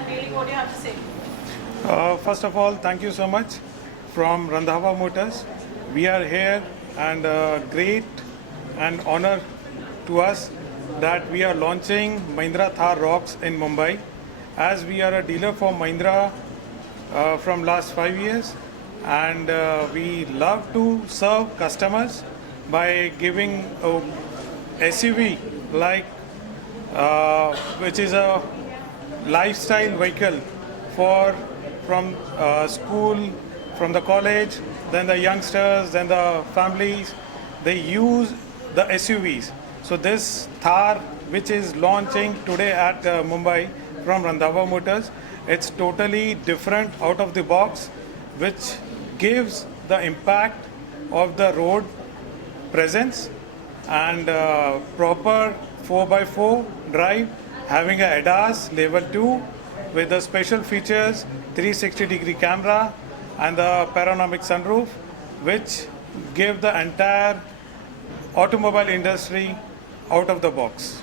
unveiling. What do you have to say? First of all, thank you so much from Randhava Motors. We are here and great and honor to us that we are launching Mahindra Thar Rocks in Mumbai. As we are a dealer for Mahindra from last 5 years, and we love to serve customers by giving a SUV like which is a lifestyle vehicle for from school, from the college, then the youngsters, then the families. They use the SUVs. So this Thar, which is launching today at Mumbai from Randhava Motors, it's totally different, out of the box, which gives the impact of the road presence and proper 4x4 drive, having a ADAS level 2 with the special features 360-degree camera and the panoramic sunroof, which give the entire automobile industry out of the box.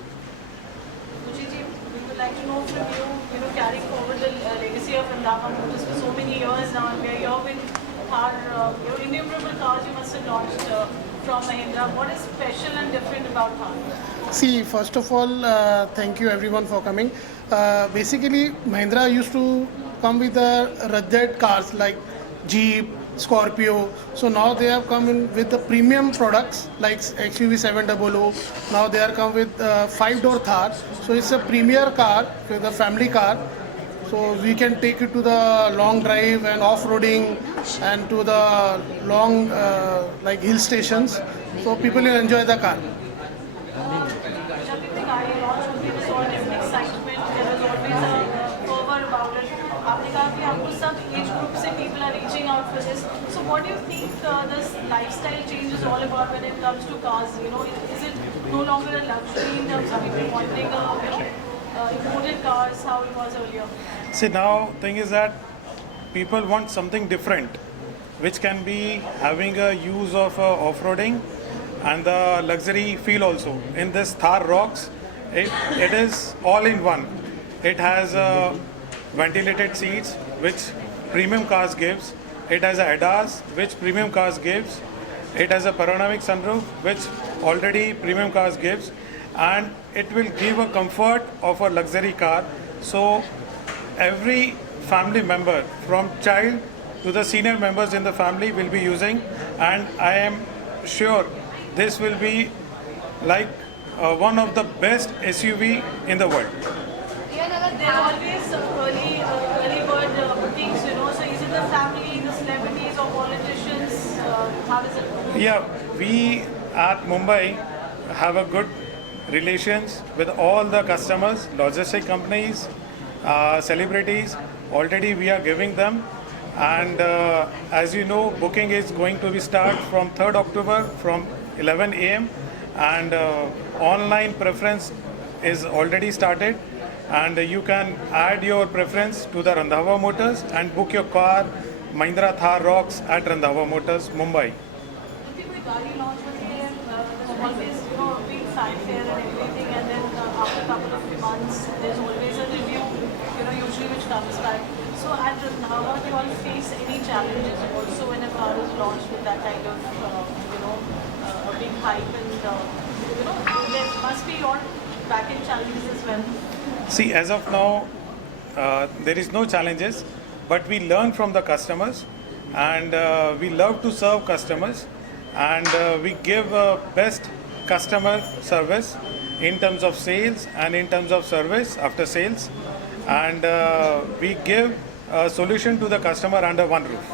Pujiji, we would like to know from you, carrying forward the legacy of Randhava Motors for so many years now, and we are here with our innumerable cars you must have launched from Mahindra. What is special and different about Thar? See, first of all, thank you everyone for coming. Basically, Mahindra used to come with the rugged cars like Jeep, Scorpio. So now they have come in with the premium products like XUV 700. Now they are come with 5-door Thar. So it's a premier car, with a family car. So we can take it to the long drive and off-roading and to the long like hill stations. So people will enjoy the car. जब भी गाड़ी launch होती है तो sort of excitement there is always a forward about it आपने कहा कि आपको सब एज ग्रुप से people are reaching out for this so what do you think this lifestyle change is all about when it comes to cars is it no longer a luxury in terms of people wanting imported cars how it was earlier. See, now thing is that people want something different, which can be having a use of off-roading and the luxury feel also. In this Thar Rocks, it is all in one. It has ventilated seats, which premium cars gives. It has a ADAS, which premium cars gives. It has a panoramic sunroof, which already premium cars gives, and it will give a comfort of a luxury car. So every family member, from child to the senior members in the family, will be using, and I am sure this will be like one of the best SUV in the world. There are always early bird bookings, so is it the family, the celebrities or politicians? How is it? Yeah, we at Mumbai have a good relations with all the customers, logistic companies, celebrities. Already we are giving them, and as you know, booking is going to be start from 3rd October from 11 a.m. and online preference is already started, and you can add your preference to the Randhava Motors and book your car Mahindra Thar Rocks at Randhava Motors, Mumbai. जब भी कोई गाड़ी launch होती है there's always big fanfare and everything, and then after a couple of months there's always a review usually which comes back. So at Randhava, do you all face any challenges also when a car is launched with that kind of a big hype, and there must be your back-end challenges as well? See, as of now, there is no challenges, but we learn from the customers, and we love to serve customers, and we give best customer service in terms of sales and in terms of service after sales, and we give a solution to the customer under one roof.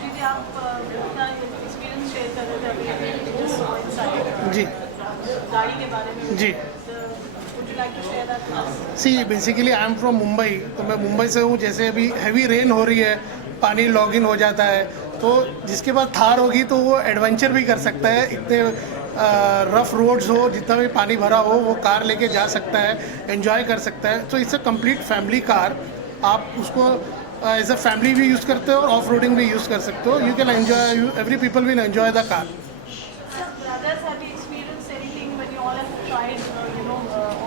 जी आप अपना experience share कर रहे थे अभी just saw inside जी गाड़ी के बारे में ji would you like to share that with us? See basically I am from Mumbai, तो मैं मुंबई से हूँ. जैसे अभी हैवी रेन हो रही है, पानी लॉगिन हो जाता है, तो जिसके पास थार होगी तो वो एडवेंचर भी कर सकता है. इतने रफ रोड्स हो, जितना भी पानी भरा हो, वो कार लेके जा सकता है, एंजॉय कर सकता है. तो it's a complete family car. आप उसको एज अ फैमिली भी यूज़ करते हो और ऑफ रोडिंग भी यूज़ कर सकते हो. You can enjoy, every people will enjoy the car. So brothers, have you experienced anything when you all have tried,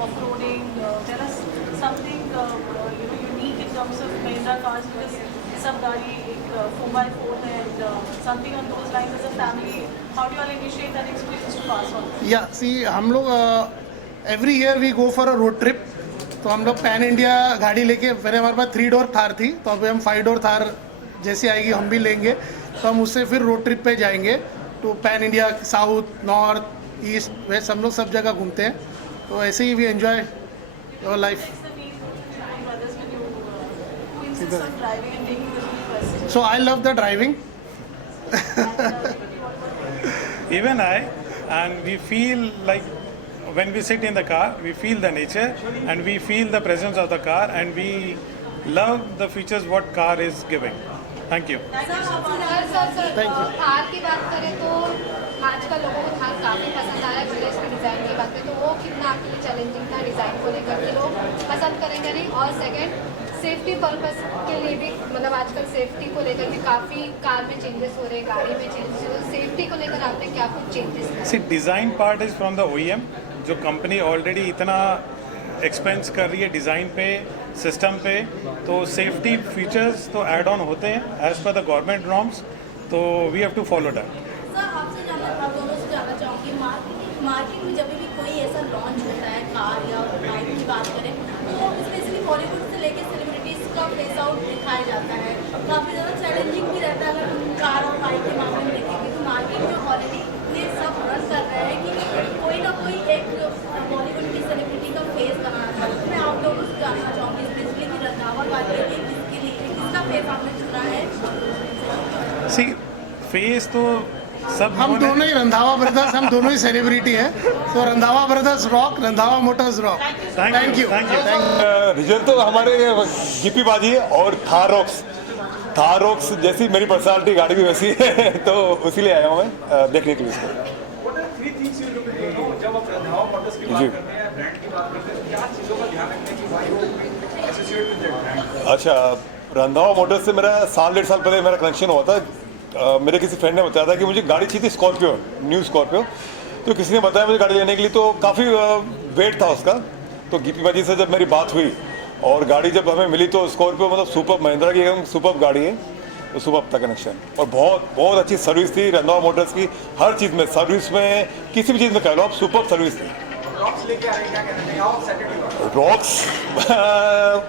off-roading? Tell us something unique in terms of Mahindra cars because सब गाड़ी एक 4x4 है and something on those lines as a family. How do you all initiate that experience to pass on? या see हम लोग every year we go for a road trip. तो हम लोग पैन इंडिया गाड़ी लेके, पहले हमारे पास 3 डोर थार थी, तो अभी हम 5 डोर थार जैसी आएगी हम भी लेंगे. तो हम उससे फिर रोड ट्रिप पे जाएंगे तो pan India, south, north, east, west, हम लोग सब जगह घूमते हैं. तो ऐसे ही we enjoy your life. What's the main brothers when you who insists on driving and taking the lead first? So I love the driving. Even I, and we feel like when we sit in the car, we feel the nature and we feel the presence of the car and we love the features what car is giving. Thank you. Thank you. Thar की बात करें तो आजकल लोगों को थार काफ़ी पसंद आ रहा है. पहले इसके डिज़ाइन की बात करें तो वो कितना आपके लिए चैलेंजिंग था डिज़ाइन को लेकर के लोग पसंद करेंगे नहीं. और सेकंड सेफ्टी पर्पस के लिए भी, मतलब आजकल सेफ्टी को लेकर भी काफ़ी कार में चेंजेस हो रहे हैं, गाड़ी में चेंजेस हो रहे हैं. सेफ्टी को लेकर आपने क्या कुछ चेंजेस किए? See, design part is from the OEM. जो कंपनी ऑलरेडी इतना एक्सपेंस कर रही है डिज़ाइन पे, सिस्टम पे, तो सेफ्टी फीचर्स तो ऐड ऑन होते हैं as per the government norms. तो we have to follow that. Sir आपसे आप दोनों से जानना चाहूँगी मार्केट में जब भी कोई ऐसा लॉन्च होता है कार या बाइक की बात करें तो स्पेशली बॉलीवुड से लेकर सेलिब्रिटीज़ का फेस आउट दिखाया जाता है. काफ़ी ज़्यादा चैलेंजिंग भी रहता है अगर हम कार और बाइक के मामले में देखेंगे तो मार्केट में ऑलरेडी ये सब रन कर रहा है कि कोई ना कोई एक बॉलीवुड की सेलिब्रिटी का फेस बनाना था. तो मैं आप दोनों से जानना चाहूँगी स्पेशली कि रंधावा गाड़ी के किसके लिए किसका फेस आपने चुना है? सी फेस तो सब हम होने- दोनों ही रंधावा ब्रदर्स, हम दोनों ही सेलिब्रिटी हैं. तो Randhawa brothers rock, Randhawa Motors rock. Thank you. Result तो हमारे गिप्पी बाजी और थार रॉक्स जैसी मेरी पर्सनालिटी गाड़ी भी वैसी है तो उसीलिए आया हूँ मैं देखने के लिए इसको. What are three things you look at? जब आप रंधावा मोटर्स की बात जी. करते हैं, ब्रांड की बात करते हैं, क्या चीज़ों का ध्यान रखते हैं कि भाई वो एसोसिएट विद दैट ब्रांड? अच्छा, रंधावा मोटर्स से मेरा 1.5 साल पहले मेरा कनेक्शन हुआ था. मेरे किसी फ्रेंड ने बताया था कि मुझे गाड़ी चाहिए थी स्कॉर्पियो, न्यू स्कॉर्पियो. तो किसी ने बताया मुझे गाड़ी लेने के लिए, तो काफ़ी वेट था उसका. तो गिप्पी बाजी से जब मेरी बात हुई और गाड़ी जब हमें मिली तो स्कॉर्पियो मतलब सुपर, महिंद्रा की एकदम सुपर गाड़ी है. तो सुपर था कनेक्शन और बहुत बहुत अच्छी सर्विस थी रंधावा मोटर्स की. हर चीज़ में, सर्विस में, किसी भी चीज़ में कह लो आप, सुपर सर्विस थी. रॉक्स लेके आ रहे हैं, क्या कहना चाहिए? How excited you are? Rocks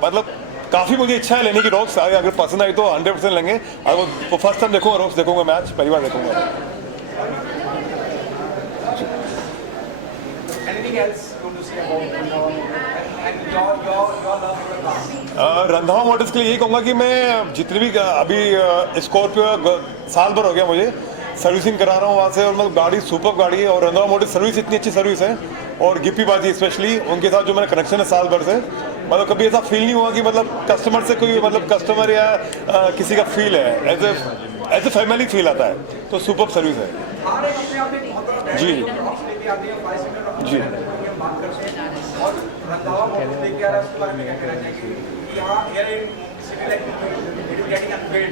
मतलब काफ़ी मुझे इच्छा है लेने की रॉक्स. अगर पसंद आई तो 100% लेंगे. और वो फर्स्ट टाइम देखूंगा रॉक्स, देखूंगा मैच, पहली बार देखूंगा. Anything else you want to say about Randhawa and your love for the car? Randhawa Motors के लिए यही कहूँगा कि मैं जितनी भी अभी स्कॉर्पियो साल भर हो गया मुझे सर्विसिंग करा रहा हूँ वहाँ से, और मतलब गाड़ी सुपर गाड़ी है. और रंधावा मोटर्स सर्विस इतनी अच्छी सर्विस है. और गिप्पी बाजी स्पेशली, उनके साथ जो मेरा कनेक्शन है साल भर से, मतलब कभी ऐसा फील नहीं हुआ कि मतलब कस्टमर से कोई, मतलब कस्टमर या किसी का फील है, एज ए फैमिली फील आता है. तो सुपर सर्विस है. कार एक अपने आप में बहुत बड़ा जी. रॉक्स लेके आते हैं, 5 सीटर जी. हम बात करते हैं और रंधावा मोटर्स लेके आ रहा है, उसके बारे में क्या कहना चाहिए कि यहाँ here in city like it is getting upgrade?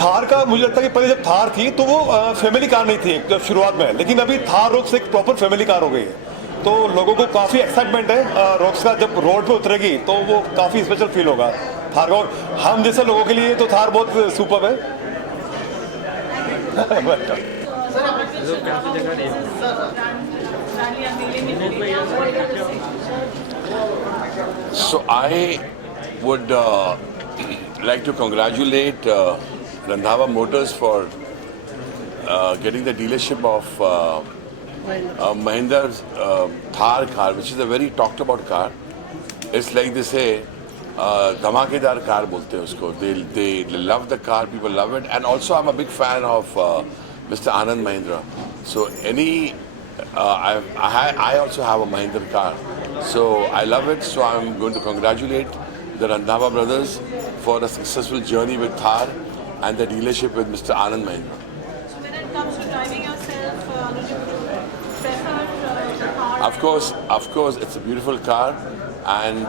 Thar का मुझे लगता है कि पहले जब थार थी तो वो फैमिली कार नहीं थी जब शुरुआत में, लेकिन अभी थार रॉक्स एक प्रॉपर फैमिली कार हो गई है. तो लोगों को काफ़ी एक्साइटमेंट है रॉक्स का. जब रोड पे उतरेगी तो वो काफ़ी स्पेशल फील होगा थार का. और हम जैसे लोगों के लिए तो थार बहुत सुपर है. So I would like to congratulate Randhawa Motors for getting the dealership of Mahindra's Thar car, which is a very talked about car. It's like they say, धमाकेदार कार बोलते हैं उसको. They love the car, people love it, and also I'm a big fan of Mr. Anand Mahindra. So I also have a Mahindra car, so I love it. So I'm going to congratulate the Randhawa brothers for a successful journey with Thar and the dealership with Mr. Anand Mahindra. So when it comes to driving yourself, would you prefer the car? Of course, it's a beautiful car, and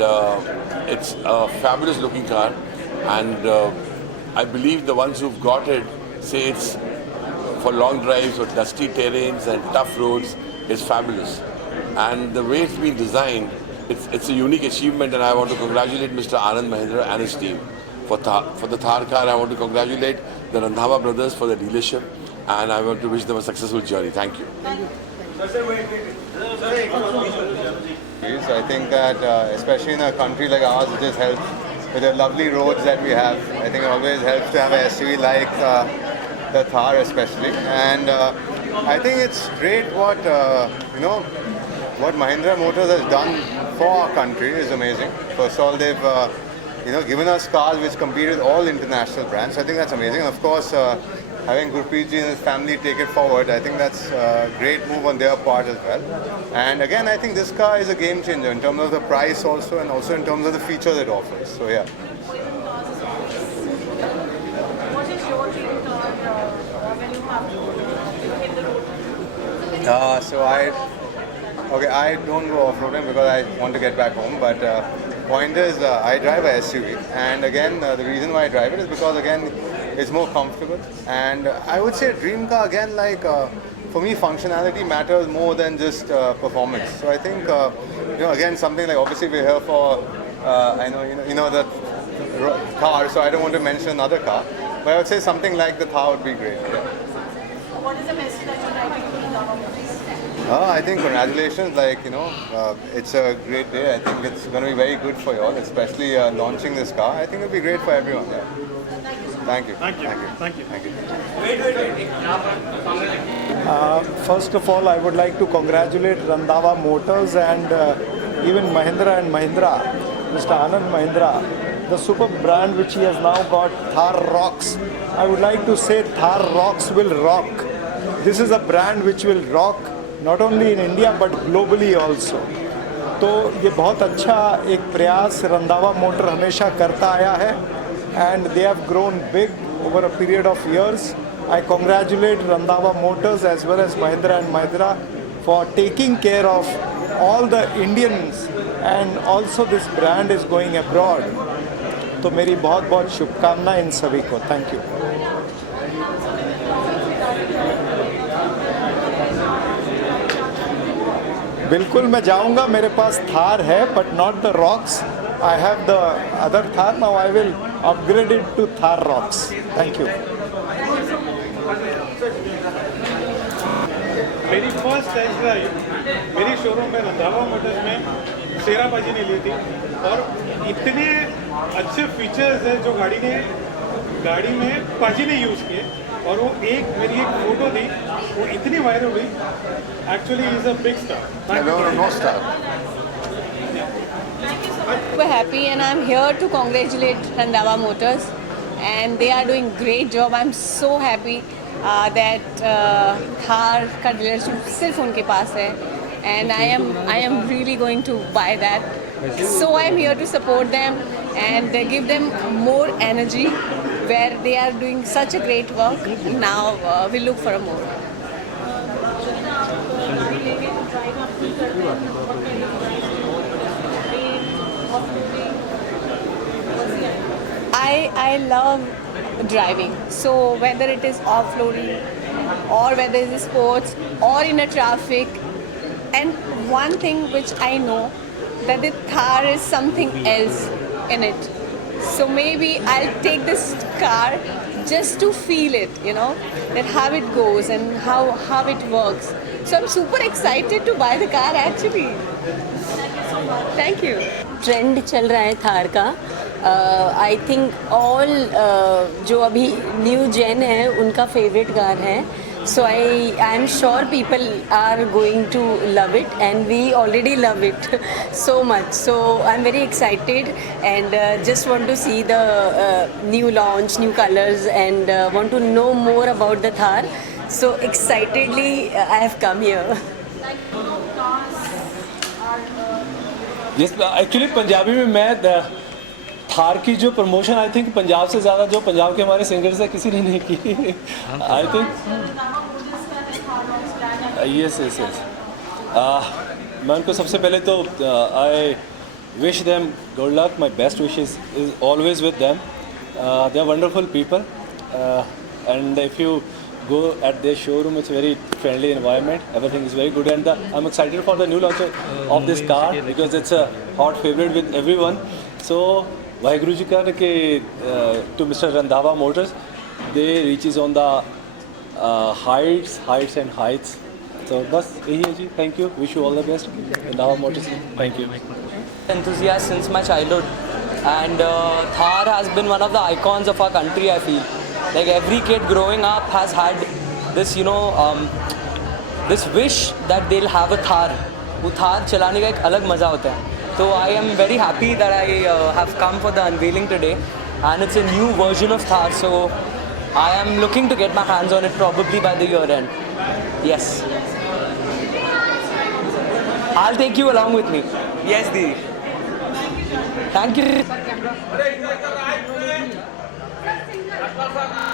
it's a fabulous looking car, and I believe the ones who've got it say it's for long drives or dusty terrains and tough roads is fabulous. And the way it's been designed, it's a unique achievement, and I want to congratulate Mr. Anand Mahindra and his team for the Thar car. I want to congratulate the Randhawa brothers for the dealership, and I want to wish them a successful journey. Thank you. I think that especially in a country like ours, it just helps with the lovely roads that we have. I think it always helps to have an SUV like the Thar especially. And I think it's great what, what Mahindra Motors has done for our country is amazing. First of all, they've given us cars which compete with all international brands. I think that's amazing. And of course, having Gurpreet ji and his family take it forward, I think that's a great move on their part as well. And again, I think this car is a game changer in terms of the price also, and also in terms of the features it offers. So yeah. What is your dream car when you have to hit the road? I don't go off-roading because I want to get back home. But point is, I drive a SUV, and again, the reason why I drive it is because again, it's more comfortable. And I would say dream car again, like for me, functionality matters more than just performance. So I think again, something like obviously we're here for I know the car, so I don't want to mention another car. But I would say something like the Thar would be great. Yeah. What is the message that you're writing to the government? I think congratulations, it's a great day. I think it's going to be very good for you all, especially launching this car. I think it'll be great for everyone. Yeah. Thank you. First of all, I would like to congratulate Randhawa Motors and even Mahindra and Mahindra, Mr. Anand Mahindra, the super brand which he has now got, Thar Rocks. I would like to say Thar Rocks will rock. This is a brand which will rock not only in India but globally also. तो ये बहुत अच्छा एक प्रयास Randhawa motor हमेशा करता आया है, and they have grown big over a period of years. I congratulate Randhawa Motors as well as Mahindra and Mahindra for taking care of all the Indians, and also this brand is going abroad. तो मेरी बहुत बहुत शुभकामनाएं इन सभी को. Thank you. बिल्कुल मैं जाऊंगा, मेरे पास थार है but not the rocks. I have the other Thar. Now I will upgrade it to Thar Rocks. Thank you. मेरी फर्स्ट टेस्ट ड्राइव मेरी शोरूम में रंधावा मोटर्स में शेरा बाजी ने ली थी, और इतने अच्छे फीचर्स हैं जो गाड़ी में पाजी ने यूज़ किए, और वो मेरी एक फोटो थी, वो इतनी वायरल हुई. Actually is a big star. No star. We're happy, and I'm here to congratulate Randhawa Motors, and they are doing great job. I'm so happy that Thar का dealership सिर्फ उनके पास है, and I am really going to buy that. So I'm here to support them and give them more energy where they are doing such a great work. Now we'll look for more. I love driving, so whether it is off-roading or whether it is sports or in a traffic, and one thing which I know that the Thar is something else in it, so maybe I'll take this car just to feel it, that how it goes and how it works. So I'm super excited to buy the car actually. Thank you. Trend चल रहा है थार का. I think all जो अभी new जेन है उनका favourite car है. So I am sure people are going to love it, and we already love it so much. So I'm very excited and just want to see the new launch, new colors, and want to know more about the Thar. So excitedly I have come here. Yes, actually Punjabi में मैं थार की जो promotion I think Punjab से ज़्यादा जो पंजाब के हमारे singers हैं किसी ने नहीं की. आई थिंक यस मैं उनको सबसे पहले तो I wish them good luck. My best wishes is always with them. They are wonderful people, and if you go at their showroom. It's very friendly environment. Everything is very good, and I'm excited for the new launch of this car because it's a hot favorite with everyone. So, Vaheguru ji kar ke to Mr. Randhawa Motors, they reaches on the heights and heights. So, bas yahi hai ji. Thank you. Wish you all the best. Randhawa Motors. Thank you. Enthusiast since my childhood, and Thar has been one of the icons of our country. I feel like every kid growing up has had this, this wish that they'll have a Thar. वो Thar चलाने का एक अलग मज़ा होता है. So I am very happy that I have come for the unveiling today, and it's a new version of Thar. So I am looking to get my hands on it probably by the year end. Yes. I'll take you along with me. Yes, Didi. Thank you.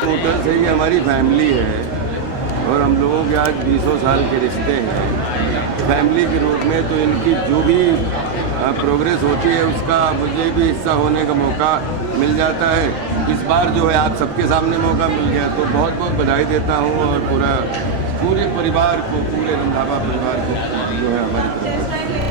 Motor से ही हमारी family है और हम लोगों के आज 20 साल के रिश्ते हैं फैमिली के रूप में। तो इनकी जो भी प्रोग्रेस होती है उसका मुझे भी हिस्सा होने का मौका मिल जाता है। इस बार जो है आप सबके सामने मौका मिल गया, तो बहुत बहुत बधाई देता हूँ और पूरे परिवार को, पूरे रंधावा परिवार को जो है हमारी